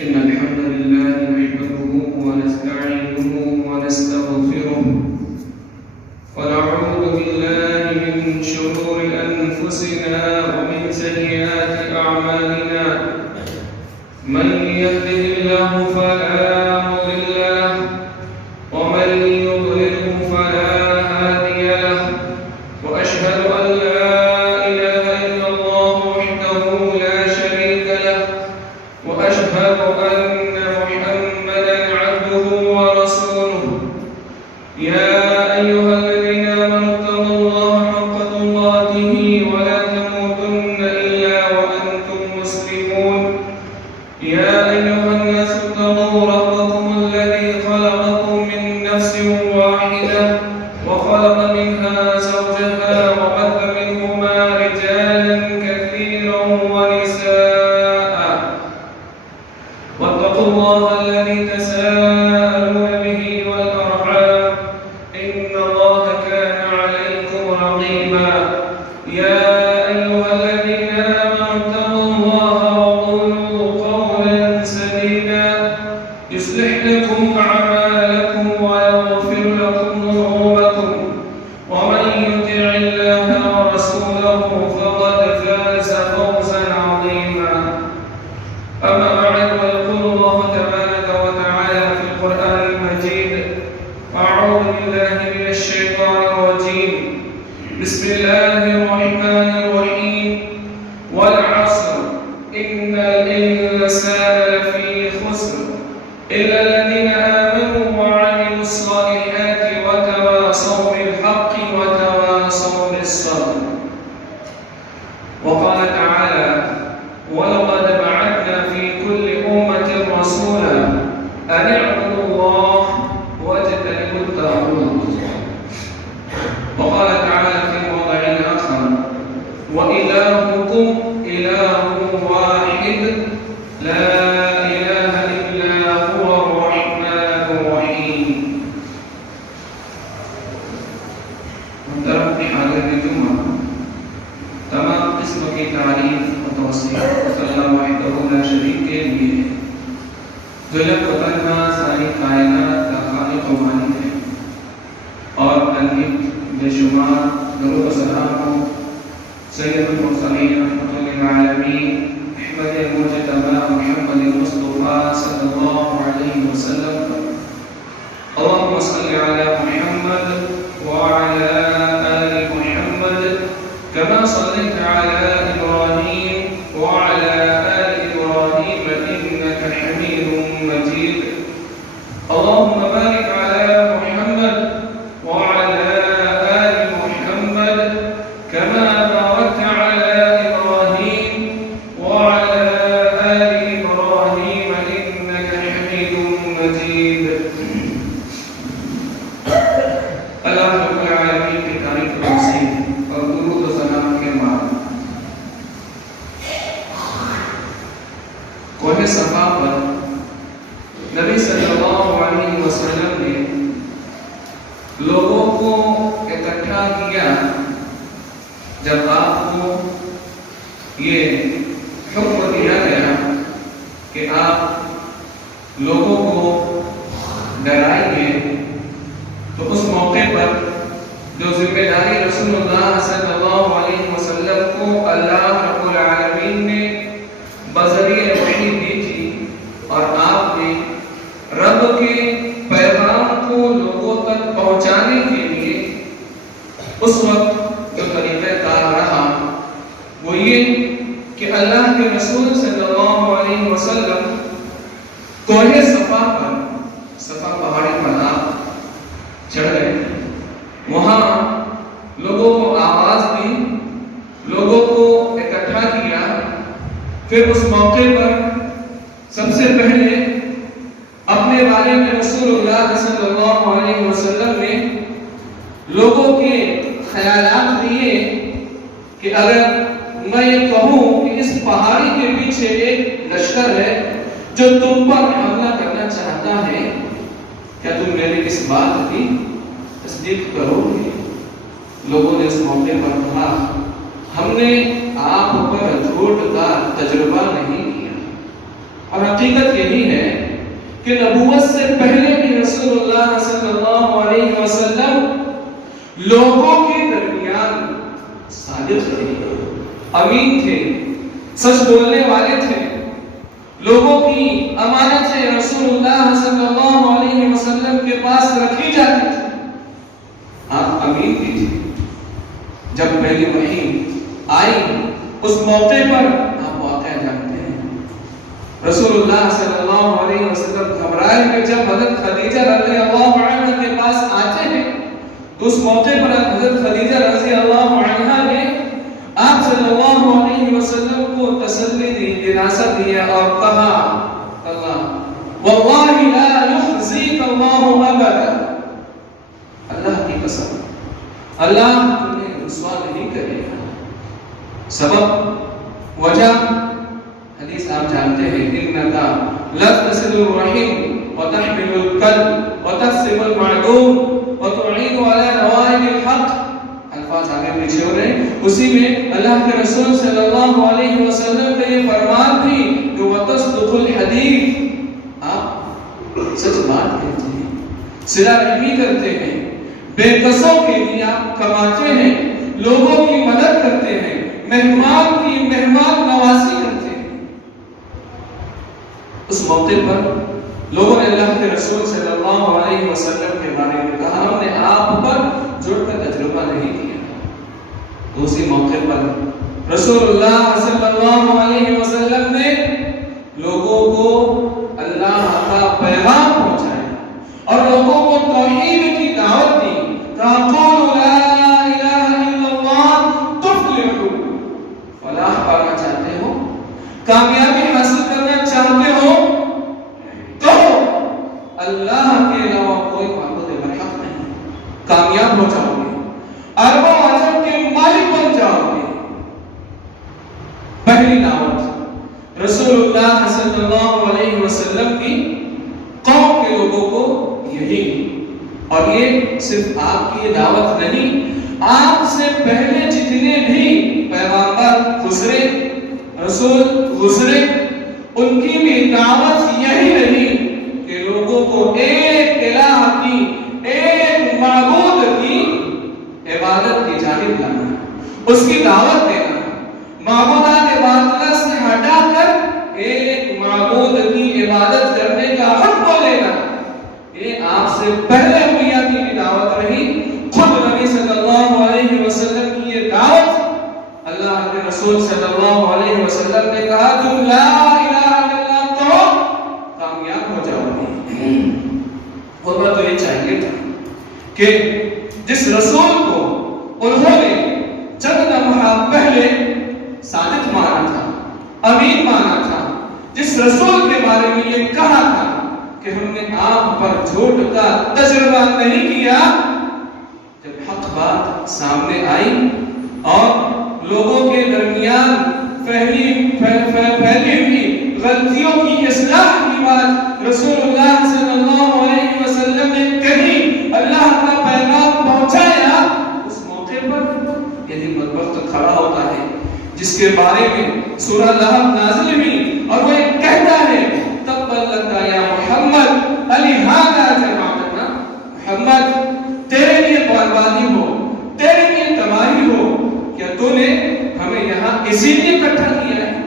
إن الحمد لله نحمده ونستعينه ونستغفره ونعوذ بالله من شرور أنفسنا ومن سيئات أعمالنا من يهده الله فلا مضل له ومن يضلله فلا هادي له وأشهد أن لا إله إلا الله وحده لا شريك له وأشهد أن محمدا عبده ورسوله يا أيها الذين آمنوا اتقوا الله حق تقاته ولا تموتن إلا وأنتم مسلمون يا أيها الناس اتقوا ربكم الذي خلقكم من نفس واحدة وخلق منها زوجها وبث منهما رجالا كثيرا ونساء واتقوا الله الذي تساءلون به والأرحام إن الله كان عليكم رقيبا يا أيها الذين آمنوا اتقوا الله وقولوا قولا سديدا يصلح لكم أعمالكم ويغفر لكم ذنوبكم ومن يطع الله ورسوله فقد فاز فوزا عظيما أما بعد ويقول الله تبارك وتعالى في القرآن المجيد أعوذ بالله من الشيطان الرجيم بسم الله الرحمن الرحيم والعصر إن الإنسان لفي خسر إلا الذين آمنوا وعملوا الصالحات وتواصوا بالحق وتواصوا بالصبر وقال تعالى ولقد بعثنا في كل أمة رسولا أن اعبدوا الله واجتنبوا الطاغوت وقال تعالى في موضع آخر وإلهكم إله واحد لا إله إلا هو الرحمن الرحيم محترم حاضر الجمعة تمام قسم کی تعریف و توصیف صلی اللہ وحدہ لا شریک کے لیے جو یک وطنہ ساری کائنات کا خالق و مالک ہے اور انگیت بے شمار درود و سلام ہو سید المرسلین رحمۃ للعالمین احمد المجتبی محمد المصطفیٰ صلی اللہ علیہ وسلم اللهم صل على محمد وعلى آل محمد كما صليت على إبراهيم وعلى آل إبراهيم إنك حميد مجيد اللهم بارك على محمد وعلى آل محمد كما باركت على إبراهيم وعلى آل إبراهيم إنك حميد مجيد اللہ رب العالمین کی تعریف و تمجید اور درود و سلام کے بعد کوہ صفا پر نبی صلی اللہ علیہ وسلم نے لوگوں کو اکٹھا کیا جب آپ کو یہ حکم دیا گیا کہ آپ لوگوں کو ڈرائیں گے تو اس موقع پر جو ذمہ داری رسول اللہ صلی اللہ علیہ وسلم کو اللہ رب العالمین نے بذریعہ وحی دی تھی اور آپ نے رب کے پیغام کو لوگوں تک پہنچانے کے لیے اس وقت جو طریقہ کار رہا وہ یہ کہ اللہ کے رسول صلی اللہ علیہ وسلم کوہ صفا پر صفا پہاڑی پر آپ چڑھ گئے وہاں لوگوں کو آواز دی لوگوں کو اکٹھا کیا پھر اس موقع پر سب سے پہلے اپنے بارے میں رسول اللہ صلی اللہ علیہ وسلم نے لوگوں کے خیالات دیے کہ اگر میں یہ کہوں کہ اس پہاڑی کے پیچھے ایک لشکر ہے جو تم پر حملہ کرنا چاہتا ہے کیا تم میری اس بات کی تصدیق کرو گے؟ لوگوں نے اس موقع پر کہا ہم نے آپ پر جھوٹ کا تجربہ نہیں کیا اور حقیقت یہی ہے کہ نبوت سے پہلے بھی رسول اللہ صلی اللہ علیہ وسلم لوگوں کے درمیان صادق تھے، امین تھے، سچ بولنے والے تھے، لوگوں کی امانتیں رسول اللہ صلی اللہ علیہ وسلم کے پاس رکھی جاتی تھی۔ آپ امین بھی تھے۔ جب پہلی وحی آئی اس موقع پر آپ واقعہ جانتے ہیں، رسول اللہ صلی اللہ علیہ وسلم گھبرائے ہوئے جب حضرت خدیجہ رضی اللہ عنہ کے پاس آتے ہیں تو اس موقع پر حضرت خدیجہ رضی اللہ عنہ نے آپ صلی اللہ علیہ وسلم کو تسلی دی، دلاسا دیا اور کہا اللہ واللہ لا یخزیک اللہ ابدا، اللہ کی قسم اللہ تمہیں رسوا نہیں کرے گا۔ سبب وجہ حدیث آپ جانتے ہیں، انکا لا تصل الرحم وتحمل الكلب وتكسب المعدوم وتعين على نوائب الحق، الفاظ آگے پیچھے ہو رہے ہیں۔ اسی میں اللہ کے رسول صلی اللہ علیہ وسلم کا یہ فرمان بھی کہ وتصدق الحدیث، آپ سچ بات کہتے ہیں، صلہ رحمی کرتے ہیں، بے کسوں کے لیے آپ کماتے ہیں، لوگوں کی مدد کرتے ہیں، مہمان کی مہمان نوازی کرتے ہیں۔ اس موقع پر لوگوں نے اللہ کے رسول صلی اللہ علیہ وسلم کے بارے میں کہا ہم نے آپ پر جھوٹ کا تجربہ نہیں کیا۔ تو اسی موقع پر رسول اللہ صلی اللہ علیہ وسلم نے لوگوں کو اللہ کا پیغام پہنچایا اور لوگوں کو توحید کی دعوت دی۔ قولوا لا الہ الا اللہ تفلحوا، فلاح پانا چاہتے ہو، کامیابی حاصل کرنا چاہتے ہو تو اللہ کے علاوہ کوئی معبود برحق نہیں، کامیاب ہو جاؤ گے، اربوں اجر کے مالک بن جاؤ گے۔ پہلی دعوت رسول اللہ صلی اللہ علیہ وسلم کی قوم کے لوگوں کو یہی، اور یہ صرف آپ کی دعوت نہیں، آپ سے پہلے جتنے بھی پیغمبر گزرے، رسول گزرے، ان کی بھی دعوت یہی رہی کہ لوگوں کو ایک الہ کی، ایک معبود کی عبادت کی جانب لانا، اس کی دعوت دینا، معبودات باطلہ سے ہٹا کر ایک معبود کی عبادت کرنے کا حکم لینا۔ یہ آپ سے پہلے انبیاء کی دعوت رہی۔ خود نبی صلی اللہ علیہ وسلم کی یہ دعوت، اللہ کے رسول صلی اللہ علیہ وسلم نے کہا تم لا الہ الا اللہ کہو کامیاب ہو جاؤ گے۔ خطبہ تو یہ چاہیے تھا کہ جس رسول کو انہوں نے چند لمحہ پہلے صادق مانا تھا، امین مانا تھا، جس رسول کے بارے میں یہ کہا تھا کہ ہم نے آپ پر جھوٹ کا تجربہ نہیں کیا، جب حق بات سامنے آئی اور لوگوں کے درمیان پھیلی ہوئی غلطیوں کی اصلاح کی بات رسول اللہ صلی اللہ علیہ وسلم نے کہی، اللہ کا پیغام پہنچایا، اس موقع پر یہی بدبخت کھڑا ہوتا ہے جس کے بارے میں سورہ لہب نازل ہوئی اور وہ کہتا ہے تبا لک یا محمد لہذا جمعتنا، محمد تیرے لیے بربادی ہو، تیرے لیے تباہی ہو، کیا تو نے ہمیں یہاں اسی لیے اکٹھا کیا ہے؟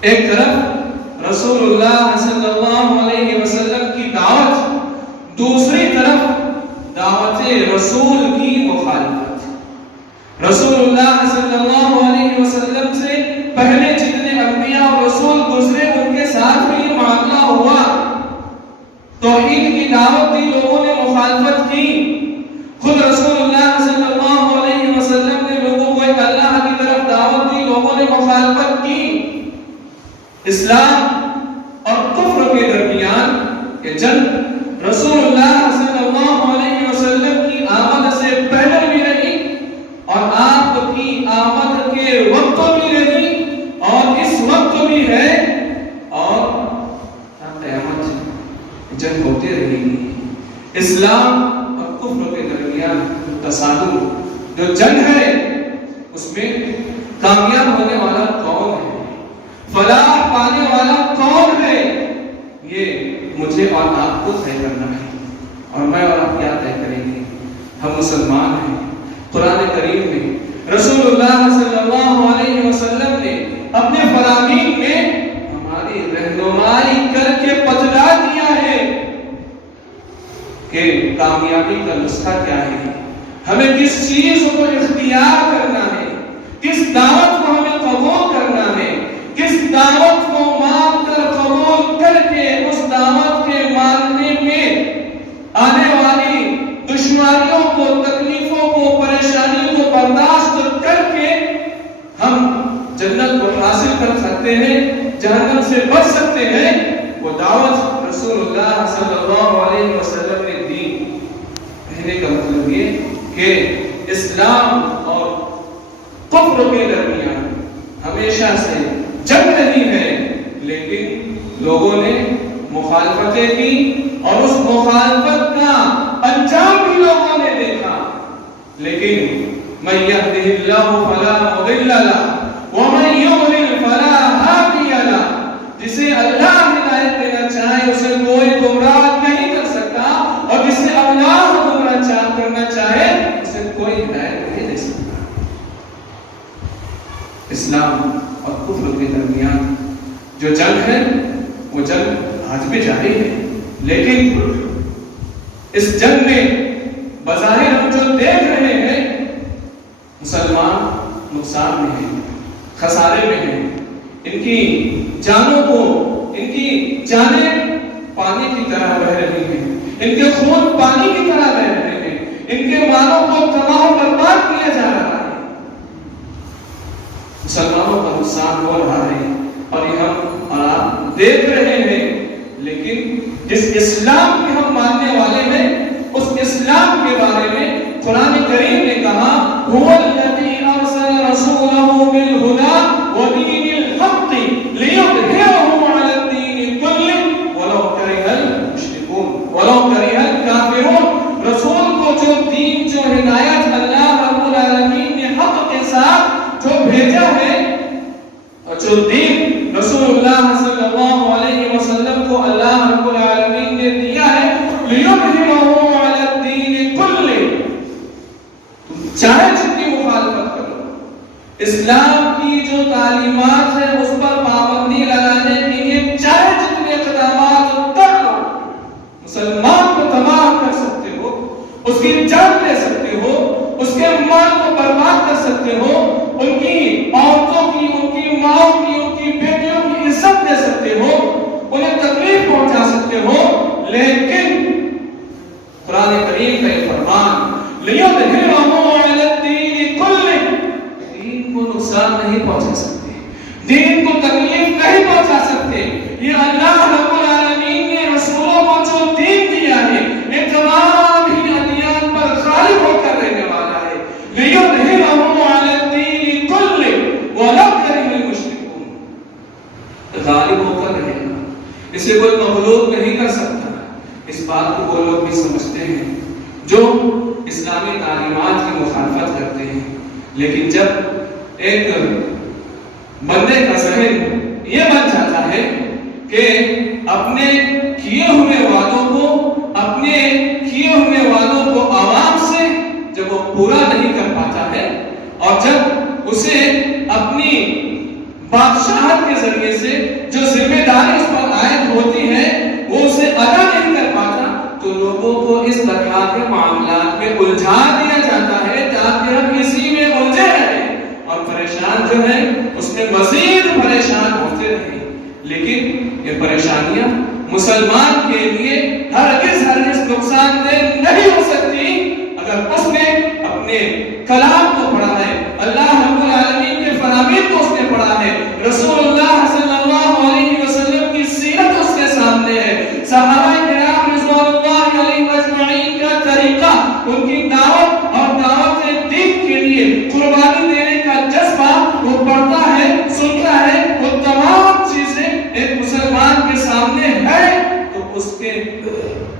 ایک طرف رسول اللہ صلی اللہ علیہ وسلم کی دعوت، دوسری طرف دعوت رسول کی مخالفت۔ رسول اللہ صلی اللہ علیہ وسلم سے پہلے جتنے انبیاء اور رسول گزرے ان کے ساتھ بھی یہ معاملہ ہوا، توحید کی دعوت دی، لوگوں نے مخالفت کی، خود رسول اللہ صلی اللہ علیہ وسلم نے لوگوں کو ایک اللہ کی طرف دعوت دی، لوگوں نے مخالفت کی۔ اسلام اور کفر کے درمیان یہ جنگ رسول اللہ صلی اللہ علیہ وسلم کی آمد سے پہلے بھی رہی اور آپ کی آمد کے وقت بھی رہی اور اس وقت بھی ہے اور قیامت جنگ ہوتی رہے گی۔ اسلام اور کفر کے درمیان تصادم جو جنگ ہے اس میں کامیاب ہونے والا کون ہے؟ فلاح پانے والا کون ہے، یہ مجھے اور آپ کو طے کرنا ہے، اور میں اور آپ کیا طے کریں گے؟ ہم مسلمان ہیں۔ قرآن کریم میں رسول اللہ صلی اللہ علیہ وسلم نے اپنے فرامین میں ہماری رہنمائی کر کے بتلا دیا ہے کہ کامیابی کا نسخہ کیا ہے، ہمیں کس چیز کو اختیار کرنا ہے، کس دعوت کو ہمیں قبول کرنا ہے، کس دعوت کو مان کر قبول کر کے اس دعوت کے ماننے میں آنے والی دشواریوں کو، تکلیفوں کو، پریشانیوں کو برداشت کر کے ہم جنت کو حاصل کر سکتے ہیں، جہنم سے بچ سکتے ہیں، وہ دعوت رسول اللہ صلی اللہ علیہ وسلم نے دی۔ کہنے کا مطلب یہ کہ اسلام اور کفر کے درمیان ہمیشہ سے جنگ رہی ہے، لیکن لوگوں نے مخالفتیں کی اور اس مخالفت کا انجام بھی لوگوں نے دیکھا، لیکن من يهده الله فلا مضل له ومن يضلل فلا هادي له، جسے اللہ ہدایت دینا چاہے اسے کوئی گمراہ نہیں کر سکتا، اور جسے اللہ گمراہ کرنا چاہے اسے کوئی ہدایت نہیں دے سکتا۔ اسلام اور کفر کے درمیان جو جنگ ہے وہ جنگ آج بھی جاری ہے، لیکن اس جنگ میں بظاہر ہم جو دیکھ رہے ہیں مسلمان نقصان میں ہیں، خسارے میں ہیں، ان کی جانوں کو، ان کی جانیں پانی کی طرح بہ رہی ہیں، ان کے خون پانی کی طرح بہ رہے ہیں، ان کے مالوں کو تباہ و برباد کیا جا رہا ہے، مسلمانوں کا نقصان ہو رہا ہے، اور یہ ہم اور آپ دیکھ رہے ہیں۔ لیکن جس اسلام کے ہم ماننے والے ہیں، اس اسلام کے بارے میں قرآن کریم نے کہا هو الذی ارسل رسولہ بالہدی ودین الحق لیظہرہ علی الدین کلہ ولو کرہ المشرکون ولو کرہ الکافرون۔ رسول کو جو دین، جو ہدایت اللہ رب العالمین نے حق کے ساتھ جو بھیجا ہے، اور جو دین رسول اللہ صلی اللہ علیہ وسلم کو اللہ رب العالمین نے دیا ہے، لیظہرہ علی الدین کلہ، چاہے جتنی مخالفت کرو، اسلام کی جو تعلیمات ہے اس پر پابندی لگانے کے لیے چاہے جتنے اقدامات کر لو، مسلمان کو تباہ کر سکتے ہو، اس کی جان لے سکتے ہو، اس کے مال کو برباد کر سکتے ہو، ان کی عورتوں کی، ان کی ماؤں کی، ان کی بیٹیوں کی عزت دے سکتے ہو، انہیں تکلیف پہنچا سکتے ہو، لیکن قرآن کریم کا یہ فرمان لیظہرہ علی الدین کلہ، دین کو نقصان نہیں پہنچا سکتے، دین کو تکلیف نہیں پہنچا سکتے۔ یہ اللہ رب العالمین نے رسولوں کو جو دین دیا ہے، یہ تمام ہی ادیان پر غالب ہو کر رہنے والا ہے۔ لیظہرہ علی الدین کلہ ولو کرہ المشرکون، غالب ہو کر رہے گا، اسے کوئی مغلوب نہیں کر سکتا۔ اس بات کو وہ لوگ بھی سمجھتے ہیں جو اسلامی تعلیمات کی مخالفت کرتے ہیں، لیکن جب ایک بندے کا ذہن یہ بن جاتا ہے کہ اپنے کیے ہوئے وعدوں کو، اپنے کیے ہوئے وعدوں کو عوام سے جب وہ پورا نہیں کر پاتا ہے، اور جب اسے اپنی بادشاہت کے ذریعے سے جو ذمہ داری اس پر عائد ہوتی ہے وہ اسے ادا نہیں کر پاتا، تو لوگوں کو اس طرح کے معاملات میں الجھا دیا جاتا ہے تاکہ ہم اسی میں الجھے رہیں اور پریشان جو ہے اس میں مزید پریشان ہوتے رہیں۔ لیکن یہ پریشانیاں مسلمان کے لیے ہرگز نقصان دہ نہیں ہو سکتی اگر اس نے اپنے کلام کو پڑھا ہے، اللہ رب العالمین کے فرامین کو اس نے پڑھا ہے، رسول اللہ صلی اللہ علیہ وسلم کی سیرت اس کے سامنے ہے، صحابہ کرام رضوان اللہ علیہم اجمعین کا طریقہ، ان کی دعوت اور دعوت دین کے لیے قربانی دینے کا جذبہ وہ پڑھتا ہے، سنتا ہے، وہ تمام چیزیں ایک مسلمان کے سامنے ہے، تو اس کے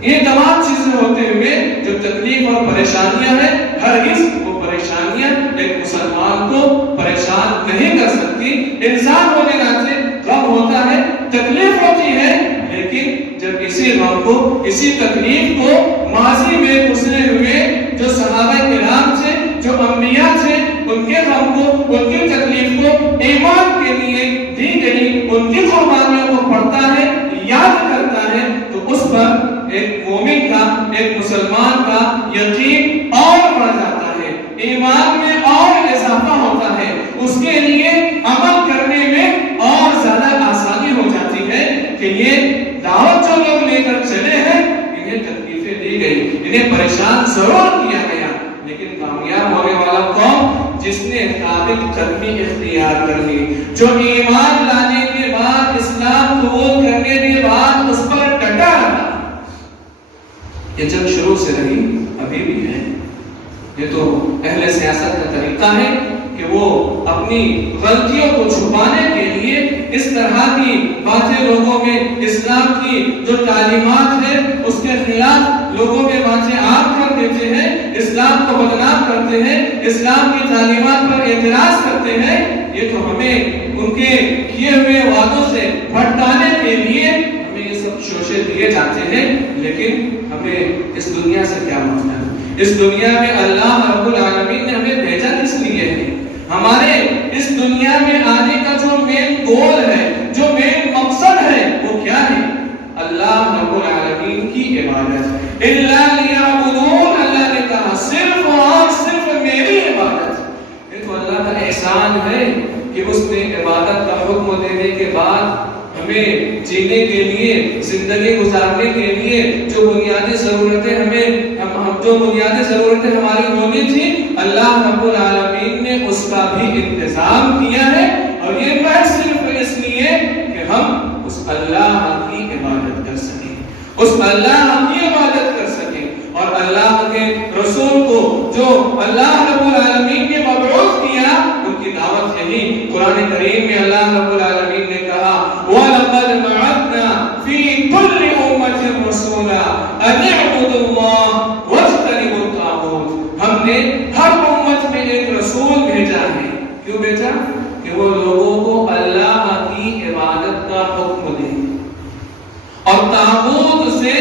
یہ تمام چیزیں ہوتے ہوئے جو تکلیف اور پریشانیاں ہیں، ہرگز وہ پریشانیاں ایک مسلمان کو پریشان نہیں کر سکتی۔ انسان ہونے ناطے غم ہوتا ہے، تکلیف ہوتی ہے، لیکن جب اسی غم کو، اسی تکلیف کو ماضی میں گزرے ہوئے جو صحابہ کرام تھے، جو انبیاء تھے، ان کے غم کو، ان کی تکلیف کو ایمان کے لیے دی گئی ان کی قربانیوں کو پڑھتا ہے، یاد کرتا ہے، تو اس پر ایک مومن کا، ایک مسلمان کا یقین اور بڑھ جاتا ہے، ایمان میں اور اضافہ ہوتا ہے، اس کے لیے عمل کرنے میں اور زیادہ آسانی ہو جاتی ہے کہ یہ دعوت جو لوگ لے کر چلے ہیں، انہیں تکلیفیں دی گئی، انہیں پریشان ضرور کیا گیا، لیکن کامیاب ہونے والا کون؟ جس نے ثابت قدمی اختیار کر لی، جو ایمان لانے کے بعد، اسلام قبول کرنے کے بعد اس پر ڈٹا رہا۔ یہ جنگ شروع سے رہی، ابھی بھی ہے۔ یہ تو اہل سیاست کا طریقہ ہے کہ وہ اپنی غلطیوں کو چھپانے کے لیے اس طرح کی باتیں لوگوں میں، اسلام کی جو تعلیمات ہے اس کے خلاف لوگوں میں باتیں عام کر دیتے ہیں، اسلام کو بدنام کرتے ہیں، اسلام کی تعلیمات پر اعتراض کرتے ہیں۔ یہ تو ہمیں ان کے کیے ہوئے وعدوں سے بھٹکانے کے لیے ہمیں یہ سب شوشے دیے جاتے ہیں، لیکن ہمیں اس دنیا سے کیا مطلب؟ اس دنیا میں اللہ رب العالمین نے ہمیں بھیجا کس لیے ہے؟ ہمارے اس دنیا میں آنے کا جو مین گول ہے، جو مین مقصد ہے، وہ کیا ہے؟ اللہ رب العالمین کی عبادت۔ الا لیعبدون، اللہ نے کہا صرف اور صرف میری عبادت۔ یہ تو اللہ کا احسان ہے کہ اس نے عبادت کا حکم دینے کے بعد ہمیں جینے کے لیے، زندگی گزارنے کے لیے جو بنیادی ضرورتیں جو بنیادی ضرورتیں ہماری ہونی تھی، اللہ رب العالمین نے اس کا بھی انتظام کیا ہے، اور یہ محض صرف اس لیے کہ ہم اس اللہ کی عبادت کر سکیں، اس اللہ کی عبادت کر سکیں، اور اللہ کے رسول کو جو اللہ رب العالمین نے مبعوث کیا، ان کی دعوت یہی۔ قرآن کریم میں اللہ رب العالمین نے کہا وَلَقَدْ بَعَثْنَا فِي كُلِّ أُمَّةٍ رَسُولًا أَنِ اعْبُدُوا اللَّهَ وَاجْتَنِبُوا الطَّاغُوتَ۔ ہم نے ہر امت میں ایک رسول بھیجا ہے۔ کیوں بھیجا؟ کہ وہ لوگوں کو اللہ کی عبادت کا حکم دے اور طاغوت سے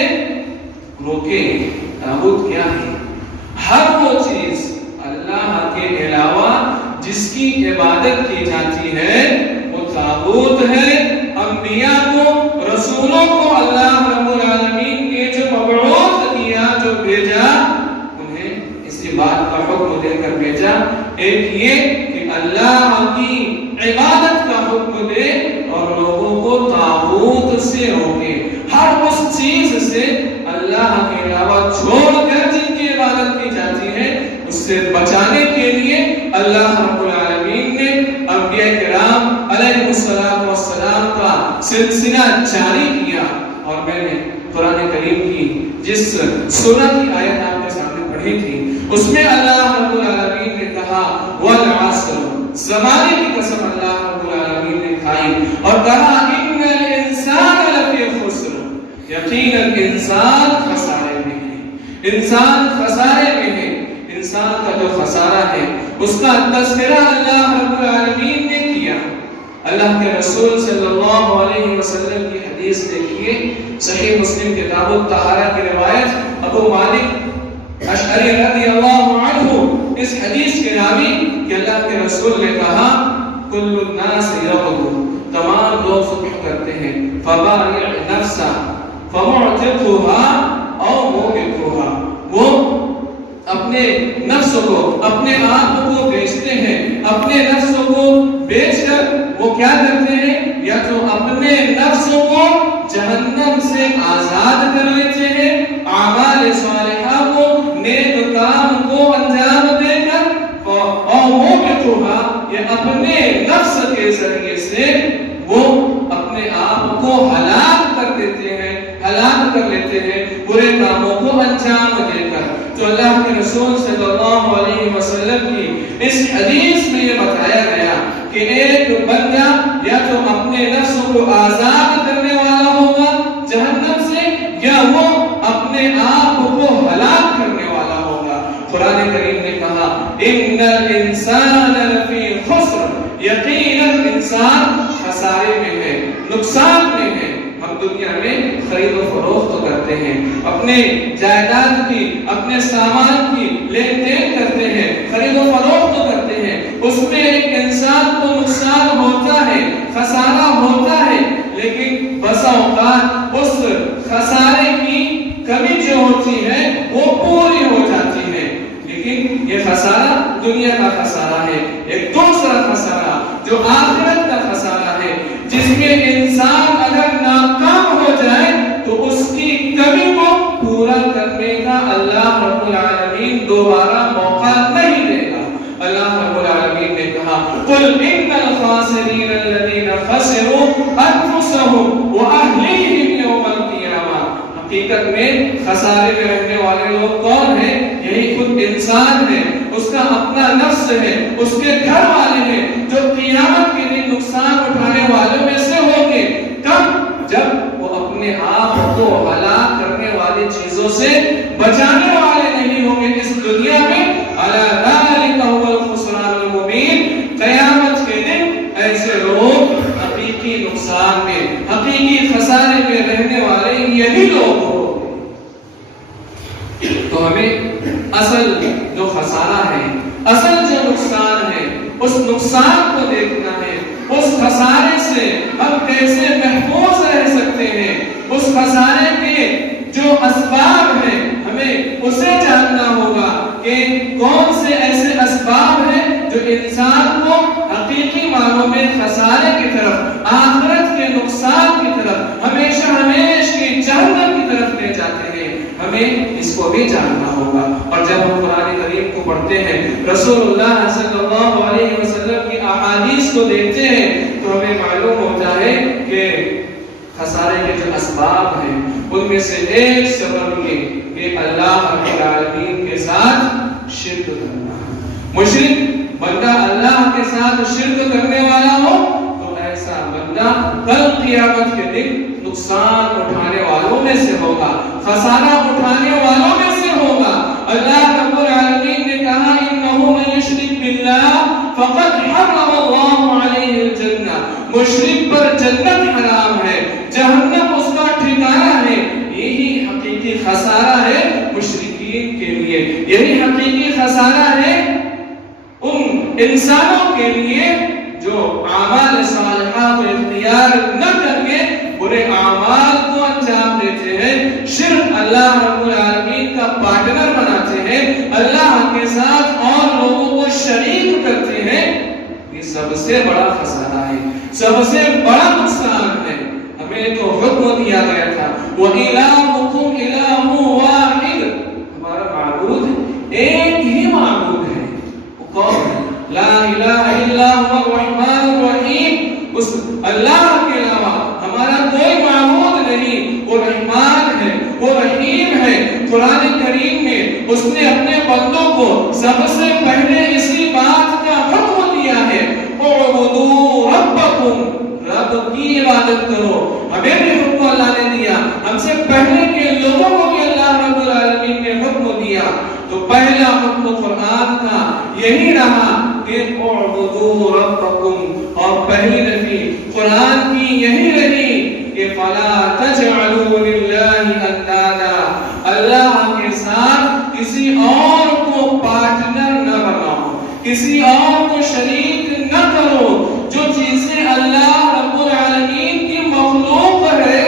روکے۔ طاغوت کیا ہے؟ ہر وہ چیز اللہ کے علاوہ جس کی عبادت کی جاتی ہے وہ طاغوت ہے۔ انبیاء کو، رسولوں کو اللہ رب العالمین نے جو مبعوث کیا، جو بھیجا، انہیں اسی بات کا حکم دے کر بھیجا۔ ایک یہ کہ اللہ کی عبادت کا حکم دے اور لوگوں کو طاغوت سے روکے، ہر اس چیز سے اللہ کے علاوہ چھوڑ کر جن کی عبادت کی جاتی ہے اس سے بچانے کے لیے اللہ رب العالمین نے انبیاء کرام علیہ السلام کا سلسلہ جاری کیا۔ اور میں نے قرآن کریم کی جس سورہ کی آیت آپ کے سامنے پڑھی تھی، اس میں اللہ رب العالمین نے کہا والعصر، زمانے کی قسم اللہ رب العالمین نے کھائی اور کہا ان الانسان لفی خسر، یقیناً انسان خسارے میں ہے، انسان خسارے میں ہے۔ انسان کا جو خسارہ ہے اس کا تذکرہ اللہ رب العالمین نے کیا۔ اللہ کے رسول صلی اللہ علیہ وسلم کی حدیث دیکھیے، صحیح مسلم کتاب الطہارہ کی روایت، ابو مالک اشعری رضی اللہ عنہ اس حدیث کے راوی کہ اللہ کے رسول نے کہا کل الناس یغدو، تمام لوگ صبح کرتے ہیں، فبائع نفسا فمعتقها او موبقها، وہ اپنے نفس کو، اپنے آپ کو بیچتے ہیں، اپنے نفس کو بیچ کر وہ کیا کرتے ہیں؟ یا تو اپنے نفس کو جہنم سے آزاد کر لیتے ہیں، اعمال صالحہ کو، نیک کام کو انجام دے کر، اور موبقها، یہ اپنے نفس کے ذریعے سے وہ اپنے آپ کو ہلاک کر دیتے ہیں، ہلاک کر لیتے ہیں برے کاموں کو انجام دے کر۔ تو اللہ کے رسول صلی اللہ علیہ وسلم کی اس حدیث میں یہ بتایا گیا کہ ایک بندہ یا تو اپنے نفس کو آزاد کرنے والا ہوگا جہنم سے، یا وہ اپنے آپ کو ہلاک کرنے والا ہوگا۔ قرآن کریم نے کہا ان الانسان لفی خسر، یقیناً انسان خسارے میں ہے۔ نقصان میں ہیں۔ ہم دنیا میں خرید و فروخت کرتے ہیں، اپنے جائیداد کی، اپنے سامان کی لین دین کرتے ہیں، خرید و فروخت کرتے ہیں، اس میں ایک انسان کو نقصان ہوتا ہے، خسارہ ہوتا ہے، لیکن بسا اوقات اس خسارے کی کمی جو ہوتی ہے وہ پوری ہو جاتی ہے، لیکن یہ خسارہ دنیا کا خسارہ ہے۔ ایک دوسرا خسارہ جو آخرت کا خسارہ ہے، جس میں انسان اگر ناکام ہو جائے تو اس کی کمی کو پورا کرنے کا اللہ رب العالمین دوبارہ موقع نہیں دے گا۔ اللہ رب العالمین نے کہا قُلْ إِنَّ الْخَاسِرِينَ الَّذِينَ خَسِرُوا أَنفُسَهُمْ وَأَهْلِيهِمْ يَوْمَ الْقِيَامَةِ۔ حقیقت میں خسارے میں رہنے والے لوگ کون ہیں؟ یہی خود انسان ہے، اس کا اپنا نفس ہے، اس کے گھر والے ہیں، جو قیامت کے دن نقصان اٹھانے والوں میں سے ہوں گے۔ کب؟ جب وہ اپنے آپ کو ہلاک کرنے والی چیزوں سے بچانے والے نہیں ہوں گے اس دنیا میں۔ الا ذلک هو الخسران المبین۔ قیامت کے دن ایسے لوگ حقیقی نقصان میں، حقیقی خسارے میں رہنے والے یہی لوگ ہوں۔ تو ہمیں اصل جو خسارہ ہے، اصل جو نقصان ہے، اس نقصان کو دیکھنا ہے، اس خسارے سے ہم کیسے محفوظ رہ سکتے ہیں، اس خسارے کے جو اسباب ہیں ہمیں اسے جاننا ہوگا کہ کون سے ایسے اسباب ہیں جو انسان کو حقیقی معنوں میں خسارے کی طرف، آخرت کے نقصان کی طرف، ہمیشہ ہمیشہ کی جہنم کی طرف لے جاتے ہیں۔ ہمیں اس کو بھی جاننا ہوگا۔ اور جب ہم قرآن کریم کو پڑھتے ہیں، رسول اللہ صلی اللہ علیہ وسلم کی احادیث کو دیکھتے ہیں، تو ہمیں معلوم ہوتا ہے کہ خسارے کے جو اسباب ہیں ان میں سے ایک سبب یہ کہ اللہ رب العالمین کے ساتھ شرک کرنا۔ مشرک بندہ اللہ کے ساتھ شرک کرنے والا ہو تو ایسا بندہ کل قیامت کے دن نقصان اٹھانے والوں میں سے ہوگا، خسارہ اٹھانے والوں میں سے ہوگا۔ اللہ رب العالمین نے کہا انہ من یشرک باللہ فقد حرم اللہ علیہ الجنہ۔ مشرک پر جنت حرام ہے، جہنم اس کا ٹھکانہ ہے۔ یہی حقیقی خسارہ ہے مشرکین کے لیے، یہی حقیقی خسارہ ہے ان انسانوں کے لیے جو اعمال صالحہ کو اختیار نہ کر کے برے اعمال کو انجام دیتے ہیں، شرک اللہ رب العالمین کا پارٹنر بناتے ہیں، اللہ کے ساتھ اور لوگوں کو شریک کرتے ہیں۔ یہ سب سے بڑا خسارہ ہے، سب سے بڑا نقصان ہے۔ ہمیں تو حکم دیا گیا تھا وَإِلَٰهُكُمْ إِلَٰهٌ وَاحِدٌ، ہمارا معبود ایک ہی معبود ہے، وہ کون ہے؟ لا الہ الا هو الرحمن الرحیم۔ اس اللہ کے علاوہ ہمارا کوئی معبود نہیں، وہ رحمان ہے، وہ رحیم ہے۔ قرآن کریم میں اس نے اپنے بندوں کو سب سے پہلے اسی بات کا حکم دیا ہے اعبدوا ربکم، رب کی عبادت کرو۔ ہمیں بھی حکم اللہ نے دیا، ہم سے پہلے کے لوگوں کو بھی اللہ رب العالمین نے حکم دیا۔ تو پہلا حکم قرآن کا یہی رہا کہ اعبدوا ربکم، اور پہلی نفی قرآن کی یہی رہی کہ فلا تجعلوا للہ اندادا، اللہ کے ساتھ کسی اور کو پارٹنر نہ بناؤ، کسی اور کو شریک نہ کرو۔ جو چیزیں اللہ رب العالمین کی مخلوق ہے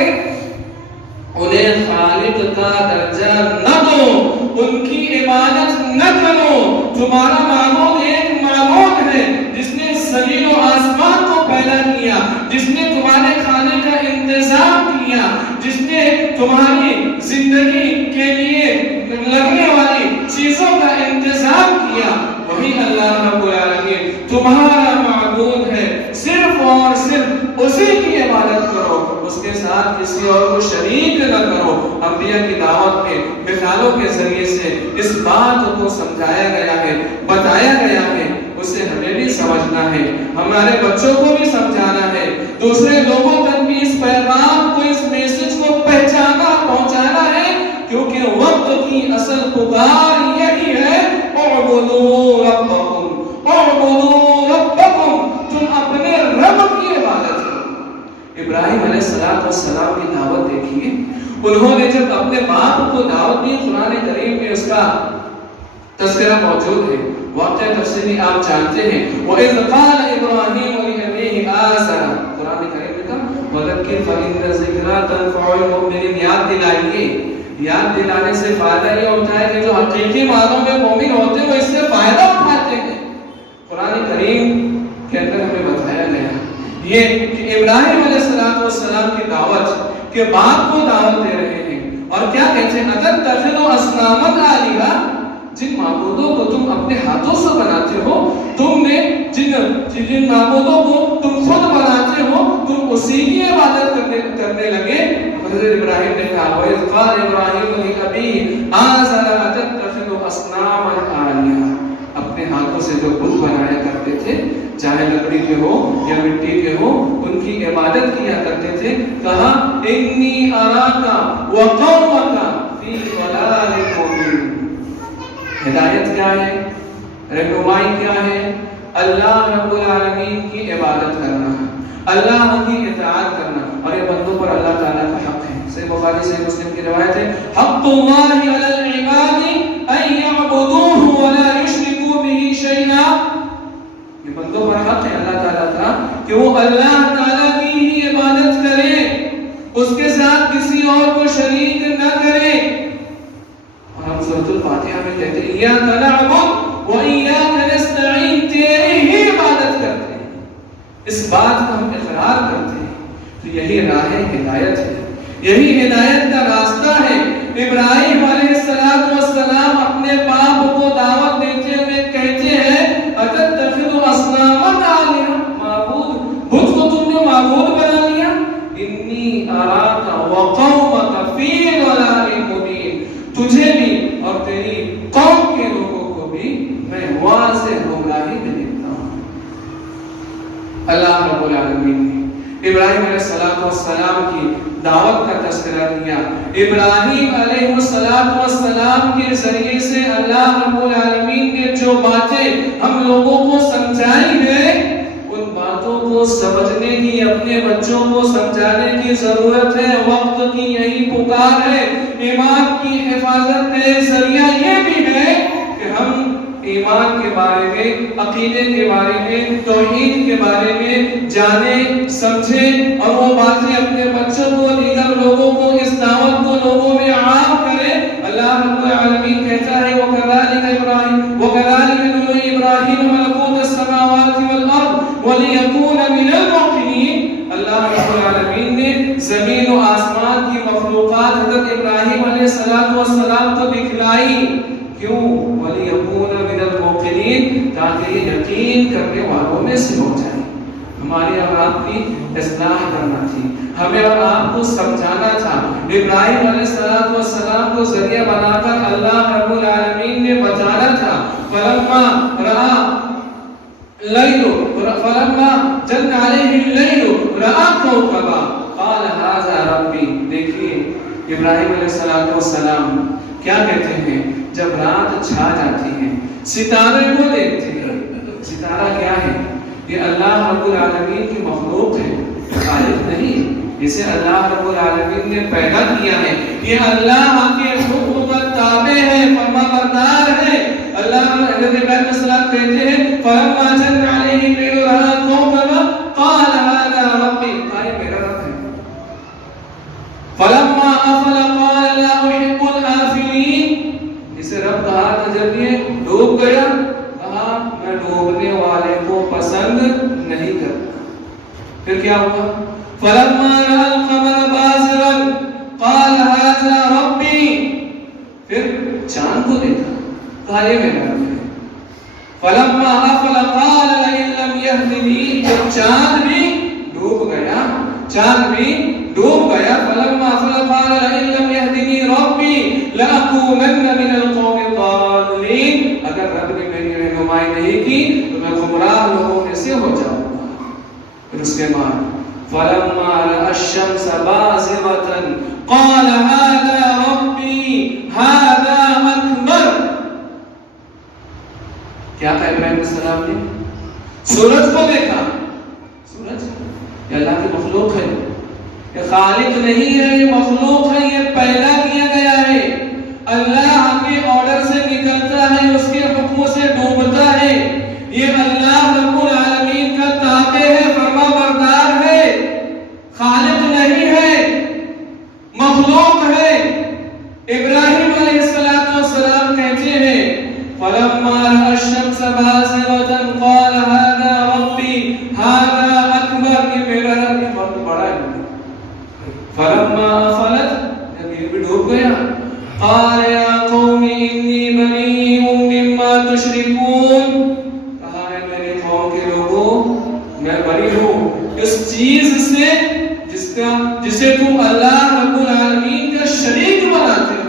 انہیں خالق کا درجہ نہ دو، ان کی عبادت نہ کرو۔ تمہارا معبود ایک معبود ہے جس نے زمین و آسمان کو پیدا کیا، جس نے تمہارے کھانے کا انتظام کیا، جس نے تمہاری زندگی کے لیے لگنے والی چیزوں کا انتظام کیا، وہی اللہ رب العالمین تمہارا معبود ہے۔ صرف اور صرف اسی کی عبادت کرو، اس کے ساتھ کسی اور کو شریک نہ کرو۔ انبیاء کی دعوت میں مثالوں کے ذریعے سے اس بات کو سمجھایا گیا ہے، بتایا گیا ہے، اسے ہمیں بھی سمجھنا ہے، ہمارے بچوں کو بھی سمجھانا ہے، دوسرے لوگوں تک بھی اس پیغام کو، اس میسج کو پہنچانا ہے، کیونکہ وقت کی اصل پکار یہی ہے اعبدوا ربکم، اعبدوا ربکم، تم اپنے رب کی عبادت کرو۔ ابراہیم السلام کی دعوت دیکھیے. انہوں نے جب اپنے باپ کو دعوت دی, قرآن کریم میں اس کا تذکرہ موجود ہے, واقعہ تفصیلی آپ جانتے ہیں. وَإِذْ قَالَ إِبْرَاهِيمُ لِأَبِيهِ آزَرَ, قرآن کریم میں کہا وَذَكِّرْ فَإِنَّ الذِّكْرَىٰ تَنفَعُ الْمُؤْمِنِينَ, یاد دلائیے. یاد دلانے سے فائدہ یہ ہوتا ہے کہ جو حقیقی معنوں میں مومن ہوتے ہیں وہ اس سے فائدہ اٹھاتے ہیں. قرآن کریم کے اندر ہمیں بتایا گیا یہ کہ ابراہیم علیہ السلام کی دعوت کے باپ کو دعوت دے رہے ہیں, اور کیا کہتے ہیں اتتخذوا اصناما آلہہ, جن معبودوں کو تم اپنے ہاتھوں سے بناتے ہو, تم نے جن معبودوں کو تم خود بناتے ہو, تم اسی کی عبادت کرنے لگے. حضرت ابراہیم نے کہا وَإِذْ قَالَ إِبْرَاهِيمُ لِأَبِيهِ آزَرَ أَتَتَّخِذُ أَصْنَامًا آلِهَةً, اپنے ہاتھوں سے جو بت بنایا کرتے تھے, چاہے لکڑی کے ہو یا مٹی کے ہو, ان کی عبادت کیا کرتے تھے. کہا انی اراک وقومک فی ضلال مبین. ہدایت کیا ہے, رہنمائی کیا ہے؟ اللہ رب العالمین کی عبادت کرنا, اللہ کی اطاعت کرنا, اور یہ بندوں پر اللہ تعالیٰ کا حق ہے. صحیح بخاری صحیح مسلم کی روایت ہے حق اللہ علی العباد ان یعبدوہ ولا یشرکوا بہ شیئا. یہ بندوں پر حق ہے اللہ تعالیٰ کا کہ وہ اللہ تعالیٰ کی ہی عبادت کرے, اس کے ساتھ کسی اور کو شریک نہ کرے. اور ہم سورۃ الفاتحہ میں کہتے ہیں ایاک نعبد و ایاک نستعین, تیری ہی عبادت کرتے ہیں, اس بات کا ہم اقرار کرتے ہیں. تو یہی راہ ہدایت ہے, یہی ہدایت کا راستہ ہے. ابراہیم علیہ السلام اپنے باپ کو دعوت دیتے ہوئے کہتے ہیں اتتخذوا اصناما آلہہ, معبود بت کو تم نے معبود بنا لیا. انی اراک وقومک فی ضلال مبین, تجھے بھی اور تیری قوم کے لوگوں کو بھی میں واضح گمراہی میں دیکھتا ہوں. اللہ رب العالمین نے ابراہیم علیہ السلام کی دعوت کا تذکرہ کیا. ابراہیم علیہ السلام کے ذریعے سے اللہ رب العالمین نے جو باتیں ہم لوگوں کو سمجھائی ہیں, ان باتوں کو سمجھنے کی, اپنے بچوں کو سمجھانے کی ضرورت ہے. وقت کی یہی پکار ہے. ایمان کی حفاظت کا ذریعہ یہ بھی ہے کہ ہم ایمان کے بارے میں, عقیدے کے بارے میں, توحید کے بارے میں جانیں, سمجھیں, اور وہ باتیں اپنے بچوں کو, دیگر لوگوں کو, اس دعوت کو لوگوں میں عام کریں. اللہ رب العالمین کہتا ہے وَكَذَلِكَ نُرِي إِبْرَاهِيمَ مَلَكُوتَ السَّمَاوَاتِ وَالْأَرْضِ وَلِيَكُونَ مِنَ الْمُوقِنِينَ. اللہ رب العالمین نے زمین و آسمان کی مخلوقات حضرت ابراہیم علیہ السلام کو دکھلائی. کیوں؟ وَلِيَكُونَ مِنَ الْمُوقِنِينَ, تاکہ یہ یقین کرنے والوں میں سے ہو جائے. ہماری اور آپ کی اصلاح کرنا تھی, ہمیں اور آپ کو سمجھانا تھا. ابراہیم علیہ السلام کو ذریعہ بنا کر اللہ رب العالمین نے بتانا تھا. فلما جن علیہ اللیل رأى کوكبا قال هذا ربی. دیکھیے ابراہیم علیہ السلام کیا کہتے ہیں جب رات چھا جاتی ہے, ستارے کو دیکھتے ہیں. ستارہ کیا ہے؟ یہ اللہ رب العالمین کی مخلوق ہے, خالق نہیں. اسے اللہ رب العالمین نے پیدا کیا ہے. یہ اللہ کے حکم پر تابع ہے, فرما بردار ہے. اللہ حضرت ابراہیم علیہ السلام کہتے ہیں فلما جن علیہ اللیل رأى کوكبا قال هذا ربی, یہ میرا رب ہے. فلما افل قال لا احب الآفلین, اسے رب کہا کہ جب یہ ڈوب گیا, کہا میں ڈوبنے والے کو پسند نہیں کرتا. پھر کیا ہوا؟ فلما رأى القمر بازغا قال هذا ربی, پھر چاند کو دیکھا, کہا یہ میرا رب ہے. فلما افل قال لئن لم يهدنی, جب چاند بھی ڈوب گیا, فلما افل قال لئن لم يهدنی ربی لأکونن من القوم الضالین, اگر رب نے میری رہنمائی نہیں کی تو میں گمراہ لوگوں میں سے ہو جاؤں گا. پھر اس کے بعد فلما رأى الشمس بازغة قال هذا ربی هذا اکبر. کیا کہا ابراہیم علیہ السلام نے؟ سورج کو دیکھا. سورج یہ اللہ کی مخلوق ہے, یہ خالق نہیں ہے، یہ مخلوق ہے، یہ پیدا کیا گیا ہے، اللہ کے آرڈر سے نکلتا ہے، اس کے حکموں سے ڈوبتا ہے، یہ اللہ رب العالمین کا تابع ہے، فرما بردار ہے، خالق نہیں ہے، مخلوق ہے۔ ابراہیم علیہ السلام کہتے ہیں فَلَمَّا رَأَى الشَّمْسَ بَازِغَةً قَالَ هَذَا رَبِّي هَذَا أَكْبَرُ، یہ میرا رب بہت بڑا ہے۔ فَلَمَّا أَفَلَتْ، جب یہ بھی ڈوب گیا، قَالَ يَا قَوْمِ إِنِّي بَرِيءٌ مِّمَّا تُشْرِكُونَ، کہا ہے میرے قوم کے لوگوں میں بری ہوں اس چیز سے جسے تم اللہ رب العالمین کا شریک بناتے ہو۔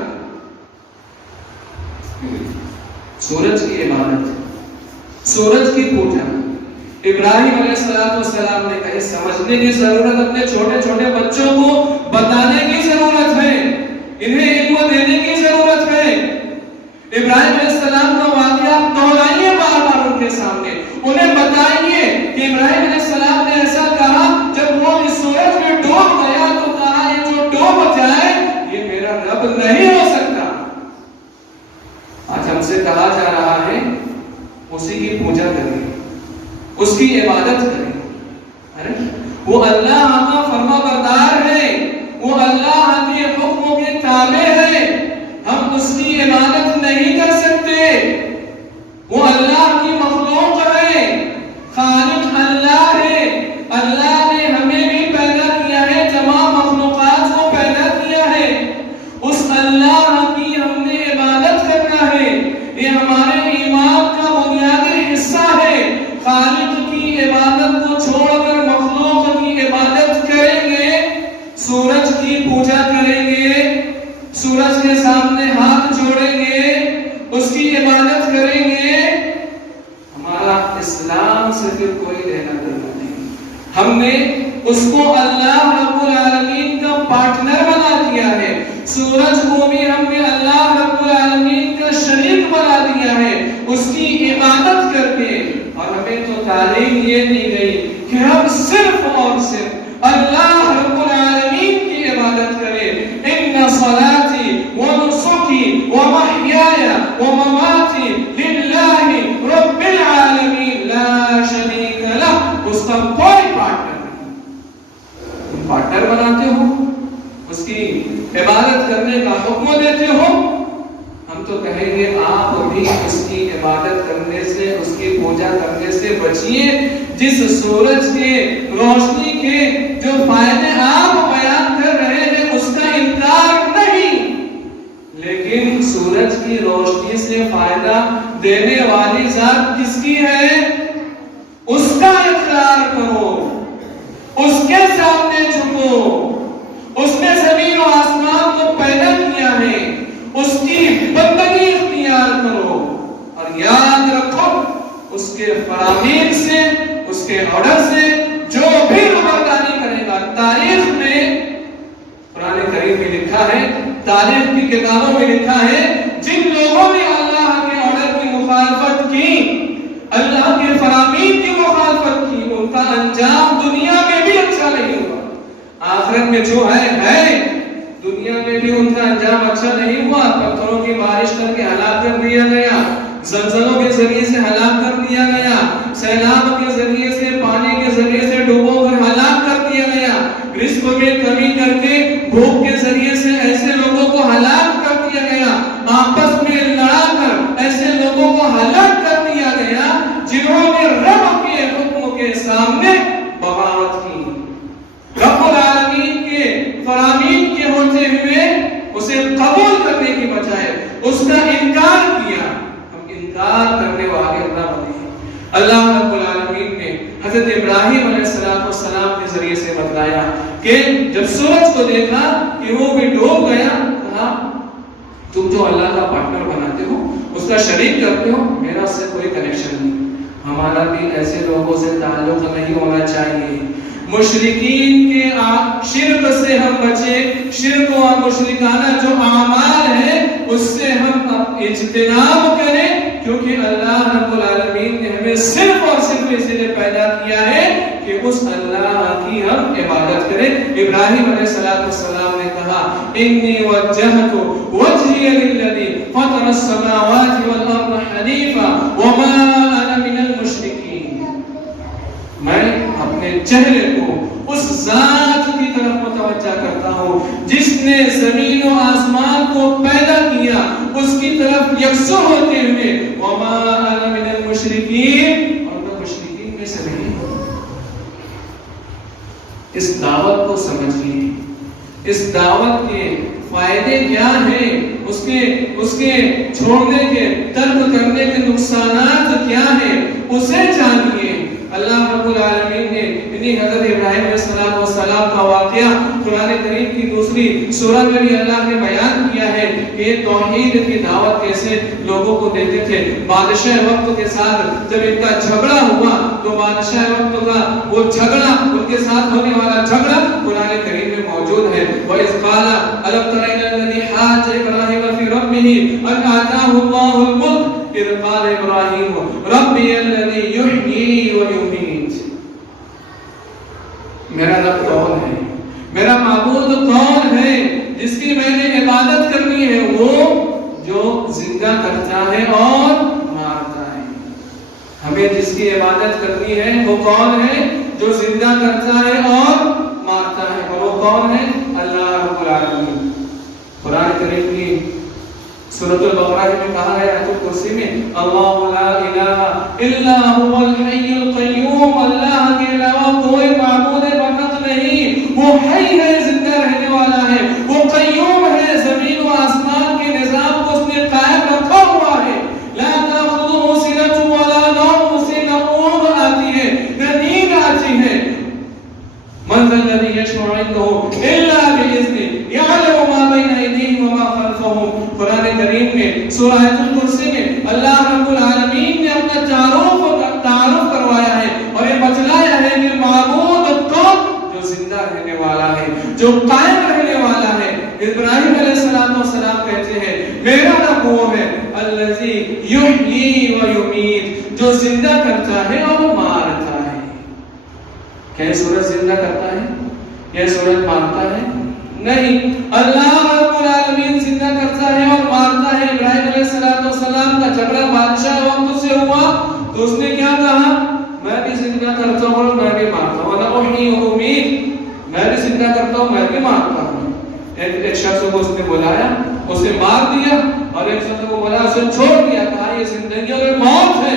سورج کی عبادت، سورج کی پوجا، ابراہیم علیہ السلام نے کہی سمجھنے کی ضرورت، اپنے چھوٹے چھوٹے بچوں کو بتانے کی ضرورت ہے، انہیں علم دینے کی ضرورت ہے۔ ابراہیم علیہ السلام کا واقعہ دہرائیے بار بار ان کے سامنے، انہیں بتائیے کہ ابراہیم علیہ السلام نے ایسا کہا جب وہ اس سورج میں ڈوب گیا تو کہا یہ جو ڈوب جائے یہ میرا رب نہیں ہو سکتا۔ آج ہم سے کہا جا رہا ہے اسی کی پوجا کریں، اس کی عبادت کریں، وہ اللہ کا فرما بردار ہے، وہ اللہ کے حکموں کے تابع ہے، ہم اس کی عبادت نہیں کر سکتے، وہ اللہ کی مخلوق ہے، خالق اللہ ہے، اللہ نے ہمیں بھی پیدا کیا ہے، تمام مخلوقات کو پیدا کیا ہے، اس اللہ کی ہم نے عبادت کرنا ہے، یہ ہمارے ایمان کا بنیادی حصہ ہے۔ خالق کی عبادت کو چھوڑ کر مخلوق کی عبادت کریں گے، سورج کی پوجا کریں گے، سورج کے سامنے ہاتھ جوڑیں گے، اس کی عبادت کریں گے، ہمارا اسلام سے پھر کوئی لینا دینا نہیں۔ ہم نے اس کو اللہ رب العالمین کا پارٹنر بنا دیا ہے، سورج کو بھی ہم نے اللہ رب العالمین کا شریک بنا دیا ہے اس کی عبادت کر کے۔ اور ہمیں تو تعلیم یہ دی گئی کہ ہم صرف اور صرف اللہ رب العالمین کی عبادت کریں۔ ان صلاتی ونسکی ومحیای ومماتی للہ رب العالمین لا شریک لہ، اس کا کوئی پارٹنر نہیں، تم پارٹنر بناتے ہو، اس کی عبادت کرنے کا حکم دیتے ہو، ہم تو کہیں گے آپ بھی اس کی عبادت کرنے سے، اس کی پوجا کرنے سے بچیے، جس سورج کے روشنی کے جو فائدے آپ بیان کر رہے ہیں اس کا انکار نہیں، لیکن سورج کی روشنی سے فائدہ دینے والی ذات کس کی ہے اس کا اقرار کرو، اس کے سامنے جھکو، اس نے زمین و آسمان کو پیدا کیا ہے، اس کی بندگی اختیار کرو، اور یاد رکھو اس کے فرامین سے، اس کے آرڈر سے جو بھی خبرداری کرے گا۔ تاریخ میں قرآن کریم میں لکھا ہے، تاریخ کی کتابوں میں لکھا ہے، جن لوگوں نے اللہ کے آرڈر کی مخالفت کی، اللہ کے فرامین کی مخالفت کی، ان کا انجام دنیا میں بھی اچھا نہیں ہوا، آخرت میں جو ہے دنیا میں بھی ان کا انجام اچھا نہیں ہوا۔ پتھروں کی بارش کر کے ہلاک کر دیا گیا، زلزلوں کے ذریعے سے ہلاک کر دیا گیا، سیلاب کے ذریعے سے، پانی کے ذریعے سے ڈوبو کر ہلاک کر دیا گیا، رزق میں کمی کر کے بھوک کے ذریعے سے ایسے لوگوں کو ہلاک کر دیا گیا، آپس میں لڑا کر ایسے لوگوں کو ہلاک کر دیا گیا جنہوں نے رب کے حکم کے سامنے بغاوت کی، رب العالمین کے فرامین کے ہوتے ہوئے اسے قبول کرنے کی بجائے اس کا انکار کیا۔ ہم انکار کرنے والے نہ بنے۔ اللہ رب العالمین نے حضرت ابراہیم علیہ السلام کے ذریعے سے بتلایا کہ جب سورج کو دیکھا کہ وہ بھی ڈوب گیا، کہا تم جو اللہ کا پارٹنر بناتے ہو، اس کا شریک کرتے ہو، میرا اس سے کوئی کنیکشن نہیں، ہمارا بھی ایسے لوگوں سے تعلق نہیں ہونا چاہیے۔ مشرکین کے شرک سے ہم بچے، شرک و مشرکانہ جو اعمال ہیں اس سے ہم اجتناب کریں، کیونکہ اللہ رب العالمین نے ہمیں صرف اور صرف اس لیے پیدا کیا ہے کہ اس اللہ کی ہم عبادت کریں۔ ابراہیم علیہ السلام نے کہا انی وجہت وجہی للذی فطر السماوات والارض حنیفا وما انا من المشرکین، میں اپنے چہرے کو اس ذات کی طرف متوجہ کرتا ہوں جس نے زمین و آسمان کو پیدا کیا، اس کی طرف یکسو ہوتے ہوئے وما انا من المشرکین، اور میں مشرکین میں سے نہیں ہوں۔ اس دعوت کو سمجھیے، اس دعوت کے فائدے کیا ہیں، اس کے چھوڑنے کے، ترک کرنے کے نقصانات کیا ہیں، اسے جانیے۔ اللہ رب العالمین نے انہی حضرت ابراہیم علیہ السلام کا واقعہ قرآن کریم کی دوسری سورہ میں بھی اللہ نے بیان کیا ہے کہ یہ توحید کی دعوت کیسے لوگوں کو دیتے تھے۔ بادشاہ وقت کے ساتھ جب ان کا جھگڑا ہوا تو بادشاہ وقت کا وہ جھگڑا، ان کے ساتھ ہونے والا جھگڑا قرآن کریم میں موجود ہے۔ وَإِذْ قَالَ أَلَمْ تَرَ إِلَى الَّذِي حَاجَّ إِبْرَاهِيمَ فِي رَبِّهِ أَنْ آتَاهُ اللَّهُ الْمُلْكَ إِذْ قَالَ إِبْرَاهِيمُ رَبِّيَ الَّذِي يُحْيِي وَيُمِيتُ، میرا رب کون ہے، میرا معبود کون ہے جس کی میں نے عبادت کرنی ہے، وہ جو زندہ کرتا ہے اور مارتا ہے۔ ہمیں جس کی عبادت کرنی ہے وہ کون ہے؟ جو زندہ کرتا ہے اور مارتا ہے، اور وہ کون ہے؟ اللہ رب العالمین۔ قرآن کریم کی سورۃ البقرہ میں کہا ہے آیت الکرسی میں اللہ لا الہ الا هو الحی القیوم، اللہ کے علاوہ کوئی معبود برحق نہیں، وہ حی ہے، زندہ رہنے والا ہے، وہ قیوم ہے، زمین و آسمان کے نظام کو اس نے قائم رکھا ہوا ہے۔ لا تأخذه سنة ولا نوم، اسے نہ اونگ آتی ہے نہ نیند آتی ہے۔ من ذا الذی یشفع عنده الا بإذنه یعلم ما بین ایدیہم وما خلفہم۔ قرآن کریم میں سورہ آیت الکرسی میں اللہ رب العالمین نے اپنا تعارف کروایا ہے اور یہ بتلایا ہے کہ معبود کون؟ جو زندہ رہنے والا ہے، جو قائم رہنے والا ہے۔ ابراہیم علیہ السلام کہتے ہیں میرا رب وہ ہے الذی یحیی و یمیت، جو زندہ کرتا ہے اور مارتا ہے۔ کیا سورج زندہ کرتا ہے؟ کیا سورج مارتا ہے؟ نہیں، اللہ رب العالمین زندہ کرتا ہے اور مارتا ہے۔ ابراہیم علیہ السلام کا جھگڑا بادشاہ وقت سے ہوا تو اس نے کیا کہا؟ میں بھی زندہ کرتا ہوں اور میں بھی مارتا ہوں، انا احیی و امیت، میں بھی زندہ کرتا ہوں میں بھی مارتا ہوں۔ ایک شخص کو اس نے بلایا، اسے مار دیا، اور ایک شخص کو بلایا، اسے چھوڑ دیا، کہا یہ زندگی اور موت ہے۔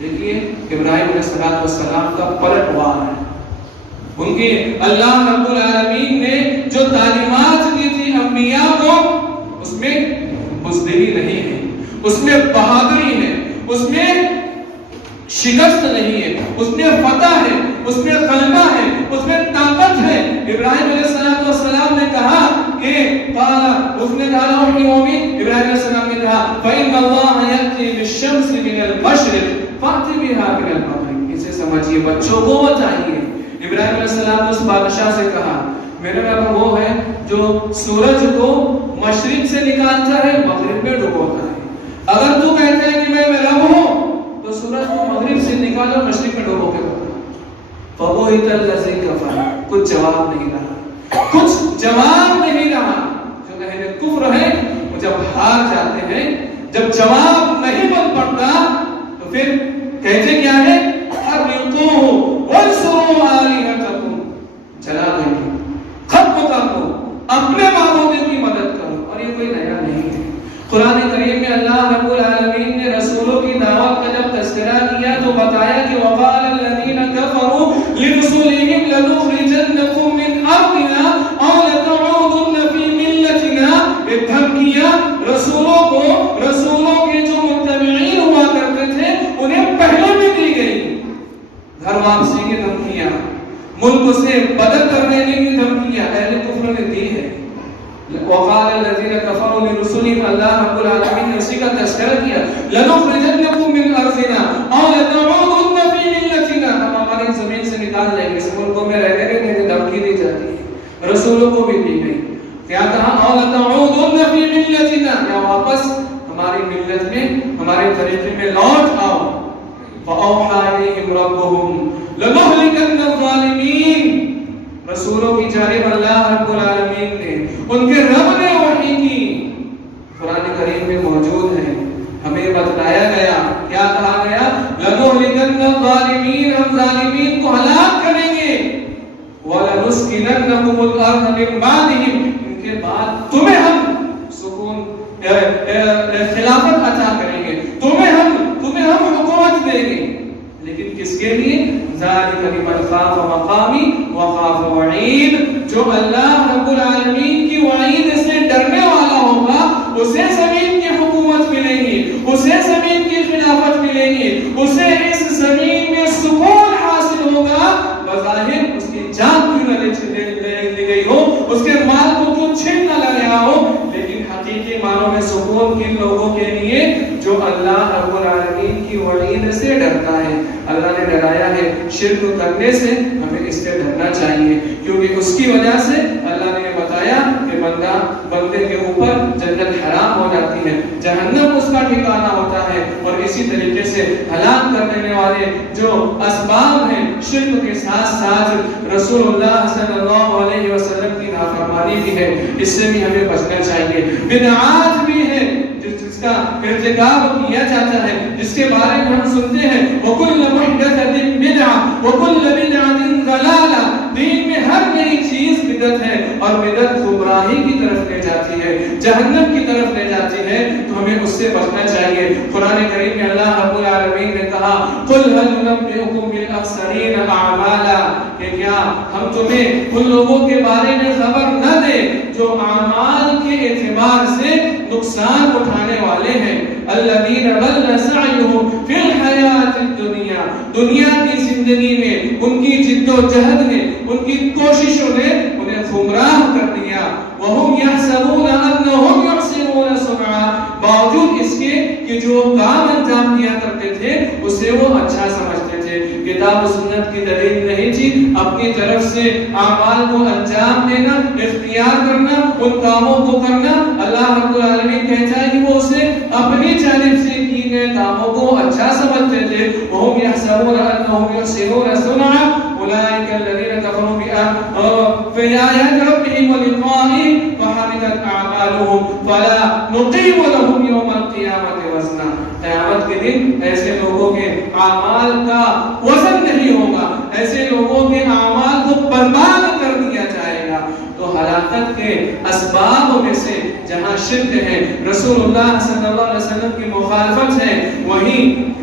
دیکھیے ابراہیم علیہ السلام کا پلٹوار ہے۔ ان کی اللہ رب العالمین نے جو تعلیمات دی تھی انبیاء کو، اس میں بزدلی نہیں ہے، اس میں بہادری ہے، اس میں شکست نہیں ہے، اس میں فتح ہے، اس میں غلبہ ہے، اس میں طاقت ہے۔ ابراہیم علیہ السلام نے کہا کہ اس نے کہا ابراہیم علیہ السلام نے کہا فَإِنَّ اللَّهَ يَأْتِي بِالشَّمْسِ مِنَ الْمَشْرِقِ فَأْتِ بِهَا مِنَ الْمَغْرِبِ۔ اسے سمجھیے بچوں کو وہ چاہیے۔ ابراہیم علیہ السلام نے اس بادشاہ سے کہا میرا رب وہ ہے جو سورج کو مشرق سے نکالتا ہے مغرب میں ڈبوتا ہے۔ اگر تو کہتا ہے کہ میں رب ہوں تو سورج کو مغرب سے نکالو مشرق میں ڈبو کے بتا۔ فَبُهِتَ الَّذِي كَفَرَ، کچھ جواب نہیں رہا، کچھ جواب نہیں رہا۔ جو اہل کفر ہے وہ جب ہار جاتے ہیں، جب جواب نہیں بن پڑتا تو پھر کہتے کیا ہے؟ حَرِّقُوهُ وَانْصُرُوا آلِهَتَكُمْ، جلا دیں گے، ختم کر دو، اپنے معبود کی مدد کرو۔ اور یہ کوئی نیا نہیں ہے۔ قرآن کریم میں اللہ رب العالمین نے رسولوں کی دعوت کا جب تذکرہ کیا تو بتایا کہ وَقَالَ الَّذِينَ كَفَرُوا لِرُسُلِهِمْ لَنُخْرِجَنَّكُمْ مِنْ أَرْضِنَا أَوْ لَتَعُودُنَّ فِي مِلَّتِنَا۔ یہ دھمکیاں رسولوں کو، رسولوں کے جو متبعین ہوا کرتے تھے انہیں پہلے بھی دی گئی، گھر واپسی کی دھمکیاں، ملک سے بدل کر دینے کی دھمکیاں اہل کفر نے دی ہے۔ وقال الذين كفروا لرسلهم، اللہ رب العالمین نے اسی کا تذکرہ کیا لنخرجنكم من ارضنا او لتعودن في ملتنا، ہم ہماری زمین سے نکال لیں گے، اس ملکوں میں رہنے کے لیے دھمکی دی جاتی ہے، رسولوں کو بھی دی گئی۔ کیا کہا؟ او لتعودن في ملتنا، یا واپس ہماری ملت میں ہمارے طریقے میں لوٹ آؤ. فَأَوْحَىٰ إِلَيْهِمْ رَبُّهُمْ لَنُهْلِكَنَّ الظَّالِمِينَ. رسولوں کی جانب اللہ رب العالمین نے ان کے رب نے وحی کی. قرآن کریم میں موجود ہے. ہمیں بتلایا گیا, کیا کہا گیا؟ لَنُهْلِكَنَّ الظَّالِمِينَ. ہم ظالمین کو ہلاک کریں گے. وَلَنُسْكِنَنَّهُمُ الْأَرْضَ مِن بَعْدِهِمْ. ان کے بعد تمہیں ہم سکون خلافت عطا کریں گے, تمہیں ہم حکومت دیں گے. لیکن کس کے لیے؟ ذَلِكَ لِمَنْ خَافَ مَقَامِي وَخَافَ وَعِيدِ. جو اللہ رب العالمین کی وعید سے ڈرنے والا ہوگا اسے زمین کی حکومت ملے گی, اسے زمین کی خلافت ملے گی, اسے اس زمین میں سکون حاصل ہوگا. بظاہر اس کی جان کیوں نہ لی گئی ہو, اس کے مال کو کیوں چھین نہ لگا ہو, لیکن حقیقی معنوں میں سکون کن لوگوں کے لیے؟ جو اللہ رب العالمین کی وعید سے ڈرتا ہے. اللہ نے ڈرایا ہے شرک کرنے سے, ہمیں اس سے ڈرنا چاہیے, کیونکہ اس کی وجہ سے اللہ نے بتایا کہ بندے کے اوپر جنت حرام ہو جاتی ہے, جہنم اس کا ٹھکانہ ہوتا ہے. اور اسی طریقے سے ہلاک کر دینے والے جو اسباب ہیں شرک کے ساتھ ساتھ رسول اللہ صلی اللہ علیہ وسلم کی نافرمانی بھی ہے, اس سے بھی ہمیں بچنا چاہیے. بدعات بھی ہے جس کا ارتکاب کیا جاتا ہے, جس کے بارے میں ہم سنتے ہیں وَكُلَّ مُحْدَثَةٍ بِدْعَةٍ وَكُلَّ بِدْعَةٍ ضَلَالَةٍ. دین میں ہر نئی چیز بدعت ہے, اور بدعت گمراہی کی طرف لے جاتی ہے, جہنم کی طرف لے جاتی ہے. تو ہمیں اس سے بچنا چاہیے. قرآن کریم میں اللہ رب العالمین نے کہا قُلْ هَلْ نُنَبِّئُكُم بِالْأَخْسَرِينَ أَعْمَالًا, کہ کیا ہم تمہیں ان لوگوں کے بارے میں خبر نہ دیں جو اعمال کے اعتبار سے نقصان اٹھانے والے ہیں. الذین ضل سعیہم فی الحیات الدنیا. دنیا کی زندگی میں ان کی جد و جہد نے, ان کی کوششوں نے انہیں گمراہ کر دیا. وہم یحسبون انہم یحسنون صنعا. باوجود اس کے کہ جو کام انجام دیا کرتے تھے اسے وہ اچھا سمجھتے تھے. کتاب و سنت کی دلیل نہیں تھی, اپنی طرف سے اعمال کو انجام دینا, اختیار کرنا, ان کاموں کو کرنا. اللہ رب العالمین کہتا ہے کہ وہ اسے اپنی جانب سے کی گئے کاموں کو اچھا سمجھتے تھے. وَهُمْ يَحْسَبُونَ أَنَّهُمْ يُحْسِنُونَ صُنْعًا أُولَئِكَ الَّذِينَ كَفَرُوا بِآيَاتِ رَبِّهِمْ وَلِقَائِهِ فَحَبِطَتْ أَعْمَالُهُمْ فَلَا نُقِيمُ لَهُمْ يَوْمَ الْقِيَامَةِ وَزْنًا. قیامت کے دن ایسے لوگوں کے اعمال کا وزن نہیں ہوگا, ایسے لوگوں کے اعمال کو برباد کر دیا جائے گا. تو ہلاکت کے اسباب میں سے جہاں شرک ہے, رسول اللہ صلی اللہ علیہ وسلم کی مخالفت ہے, وہیں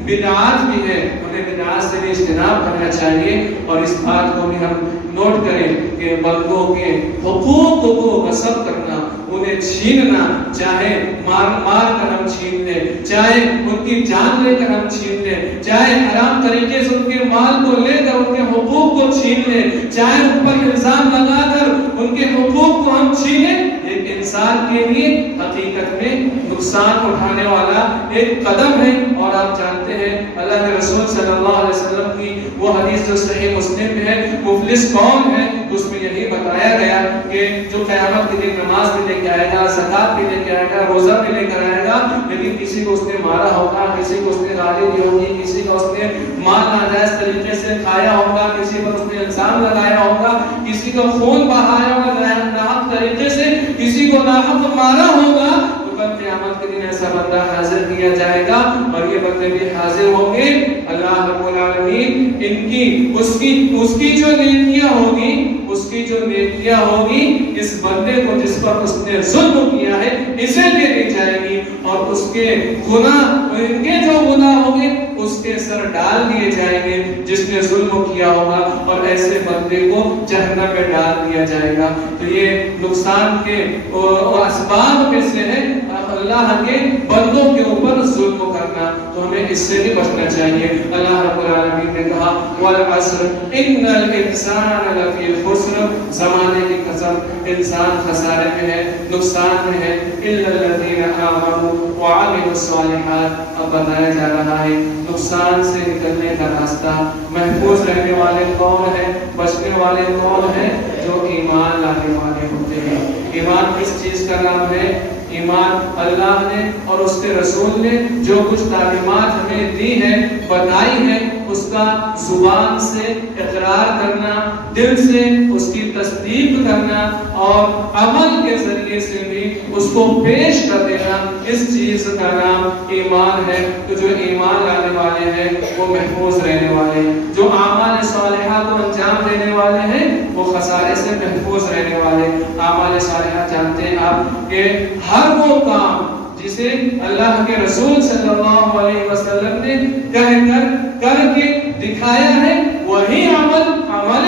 بدعات بھی ہے. انہیں بدعات سے بھی اجتناب کرنا چاہیے. اور اس بات کو بھی ہم نوٹ کریں کہ بندوں کے حقوق کو غصب کرنا, انہیں چھیننا, چاہے مار کر ہم چھین لیں, چاہے ان کی جان لے کر ہم چھین لیں, چاہے حرام طریقے سے ان کے مال کو لے کر ان کے حقوق کو چھین لیں, چاہے ان پر الزام لگا کر ان کے حقوق کو ہم چھینیں, ایک انسان کے لیے حقیقت میں نقصان اٹھانے والا ایک قدم ہے. اور آپ جانتے ہیں اللہ کے رسول صلی اللہ علیہ وسلم کی وہ حدیث جو صحیح مسلم میں ہے, مفلس کون ہے, اس میں یہی بتایا گیا کہ جو قیامت کے دن نماز بھی لے کے آئے گا, زکات بھی لے کے آئے گا, روزہ بھی لے کر آئے گا, لیکن کسی کو اس نے مارا ہوگا, کسی کو اس نے گالی دی ہوگی, کسی کو اس نے مال ناجائز طریقے سے کھایا ہوگا, کسی پر اس نے الزام لگایا ہوگا, کسی کا خون بہایا ہوگا ناحق طریقے سے, کسی کو ناحق مارا ہوگا. تو کل قیامت کے دن ایسا بندہ حاضر کیا جائے گا, اور یہ بندے بھی حاضر ہوں گے. اللہ رب العالمین اس کی جو نیکیاں ہوگی اس بندے کو جس پر اس نے ظلم کیا ہے اسے دے دی جائے گی, اور اس کے گناہ, ان کے جو گناہ ہوں گے اس کے سر ڈال دیے جائیں گے جس نے ظلم کیا ہوگا, اور ایسے بندے کو جہنم میں ڈال دیا جائے گا. تو یہ نقصان کے اسباب میں سے ہے اللہ کے بندوں کے اوپر ظلم کرنا. تو ہمیں اس سے بھی بچنا چاہیے. اللہ رب العالمین نے کہا والعصر ان الانسان لفی خسر, زمانے کی قسم انسان خسارے میں ہے, نقصان میں ہے. الا الذین آمنوا وعملوا الصالحات, اب بتایا جا رہا ہے نقصان سے نکلنے کا راستہ، محفوظ رہنے والے کون ہیں، بچنے والے کون ہیں، جو ایمان لانے والے ہوتے ہیں۔ ایمان کس چیز کا نام ہے؟ ایمان اللہ نے اور اس کے رسول نے جو کچھ تعلیمات ہمیں دی ہے، بتائی ہے، اس کا زبان سے اقرار کرنا، دل سے اس کی تصدیق کرنا اور عمل کے ذریعے سے بھی اس کو پیش کر دینا، اس چیز کا نام ایمان ہے۔ تو جو ایمان لانے والے ہیں وہ محفوظ رہنے والے ہیں، جو اعمال صالحہ کو انجام دینے والے ہیں وہ خسارے سے محفوظ رہنے والے۔ اعمال صالحہ جانتے ہیں آپ کہ ہر وہ کام جسے اللہ کے رسول صلی اللہ علیہ وسلم نے کر کے دکھایا ہے وہی عمل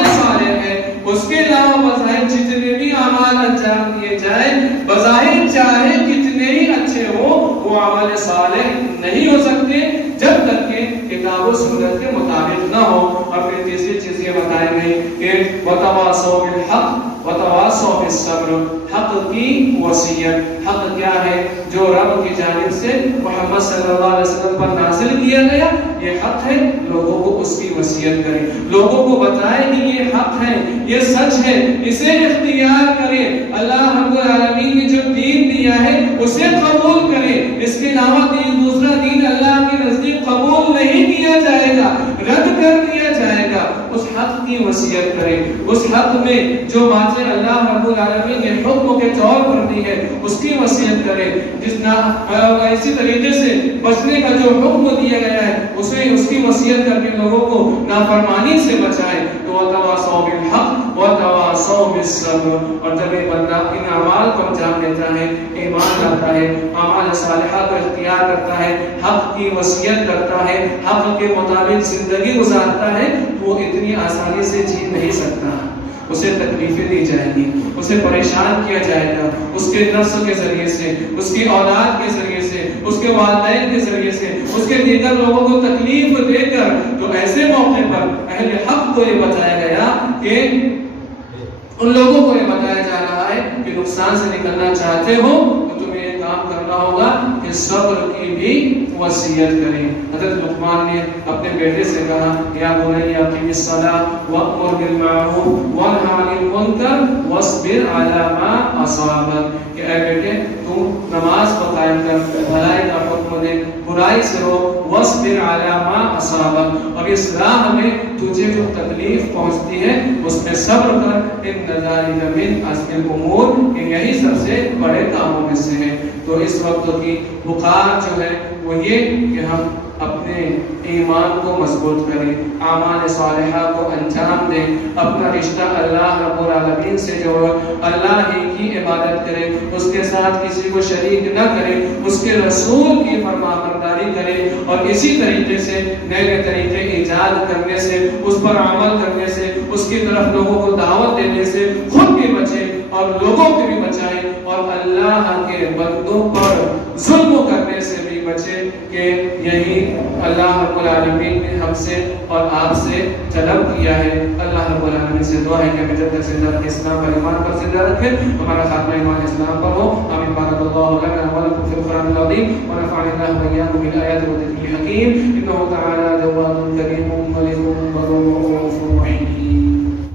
صالح ہے۔ اس کے علاوہ بظاہر جتنے بھی اعمال انجام دیے جائیں، بظاہر چاہے کتنے ہی اچھے ہو، وہ عمل صالح نہیں ہو سکتے جب تک کہ کتاب و سنت کے مطابق نہ ہو۔ اور پھر تیسری چیز یہ بتائی گئی کہ وتواصوا بالحق وتواصوا بالصبر، حق کی وصیت۔ حق کیا ہے؟ جو رب کی جانب سے محمد صلی اللہ علیہ وسلم پر نازل کیا گیا، یہ حق ہے، لوگوں کو اس کی وصیت کریں، لوگوں کو بتائیں کہ یہ حق ہے، یہ سچ ہے، اسے اختیار کریں۔ اللہ رب العالمین نے جو دین دیا ہے اسے قبول کریں، اس کے علاوہ دوسرا دین اللہ کے نزدیک قبول نہیں کیا جائے گا، رد کر دیا جائے گا۔ اس حق کی وصیت کریں، اس حق میں جو باتیں اللہ رب العالمین نے حکم کے طور پر دی ہے اس کی وصیت کریں۔ اسی طریقے سے بچنے کا جو حکم دیا گیا ہے اس کی وصیت کر کے لوگوں کو نافرمانی سے بچائیں۔ تو وتواصوا بالحق وتواصوا بالصبر۔ اور جب ایک بندہ ان اعمال کو انجام دیتا ہے، ایمان لاتا ہے، اعمال صالحہ کو اختیار کرتا ہے، حق کی وصیت کرتا ہے، حق کے مطابق زندگی گزارتا ہے، تو وہ اتنی آسانی سے جی نہیں سکتا۔ اسے تکلیفیں دی جائیں گی، اسے پریشان کیا جائے گا، اس کے نفس کے ذریعے سے، اس کی اولاد کے ذریعے سے، اس کے والدین کے ذریعے سے، اس کے دیگر لوگوں کو تکلیف دے کر۔ تو ایسے موقع پر اہل حق کو یہ بتایا گیا کہ ان لوگوں کو یہ بتایا جا رہا ہے کہ نقصان سے نکلنا چاہتے ہو تو تمہیں یہ کام کرنا ہوگا کہ صبر کی بھی وصیت کریں۔ حضرت لقمان نے اپنے بیٹے سے کہا یا بنی اقم الصلاۃ وامر بالمعروف وانہ عن المنکر واصبر علی ما اصابک، کہ اے بیٹے تم نماز کو قائم کر، بھلائی کا حکم دے، برائی سے رو، واصبر علی ما اصابک، اور اس راہ میں تجھے جو تکلیف پہنچتی ہے اس میں صبر کر، ان ذالک من عزم الامور، یہی سب سے بڑے کاموں میں سے ہے۔ تو اس وقت کی بخار جو ہے وہ یہ کہ ہم اپنے ایمان کو مضبوط کریں، اعمال صالحہ کو انجام دیں، اپنا رشتہ اللہ رب العالمین سے جو اللہ ہی کی عبادت کریں، اس کے ساتھ کسی کو شریک نہ کریں، اس کے رسول کی فرمانبرداری کریں، اور اسی طریقے سے نئے نئے طریقے ایجاد کرنے سے، اس پر عمل کرنے سے، اس کی طرف لوگوں کو دعوت دینے سے خود بھی بچیں اور لوگوں کو بھی بچائیں، اور اللہ کے بندوں پر ظلم کرنے سے بھی بچیں، کہ یہی اللہ رب العالمین نے ہم سے اور آپ سے طلب کیا ہے۔ اللہ رب العالمین سے دعا ہے کہ ہمیں جب تک زندہ رکھے، اسلام پر ایمان پر زندہ رکھے، ہمارا خاتمہ ایمان اسلام پر ہو۔ آمین۔ بارک اللہ لنا ولکم فی القرآن العظیم ونفعني اللہ وإياكم بالآیات والذکر الحکیم، انہ تعالی جواد کریم ملک